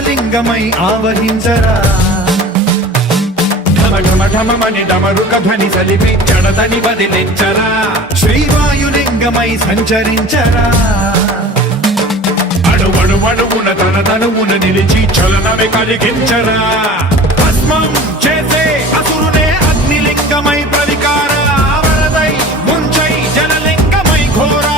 ఆకాశలింగమై ఆవహించరా ఢమఢమఢమని డమరుక ధ్వని సలిపి జడదని బదిలించరా శ్రీవాయులింగమై సంచరించరా అణువణువున తన తనువున నిలిచి చలనమే కలిగించరా భస్మం చేసే అసురునే అగ్నిలింగమై ప్రవికార వరదై ముంచై జలలింగమై ఘోరా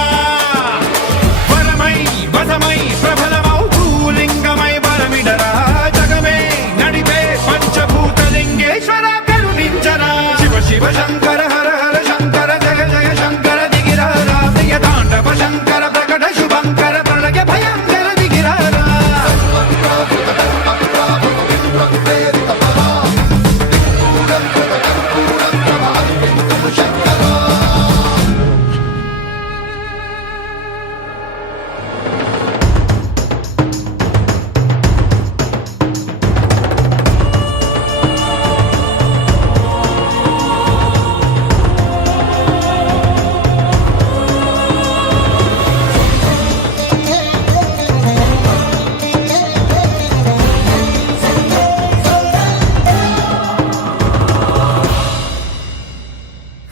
వరమై వసమై ప్రబలమౌ భూలింగమై బలమిడరా జగమే నడిపే పంచభూతలింగేశ్వర కరుణించరా శివ శివ శంకర హర హర శంకర జయ జయ శంకర దిగిరారా ప్రియ తాండవ శంకర ప్రకట శుభంకర ప్రళయ భయంకర దిగిరారా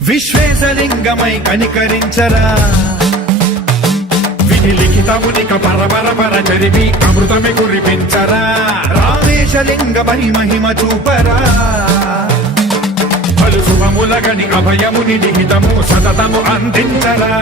విశ్వేశలింగమై కనికరించరా విధి లిఖితమునిక పరపర చరిపి అమృతమి కురిపించరా రామేశలింగమై మహిమ చూపరా పలు శుభములగని అభయముని లిఖితము సతతము అందించరా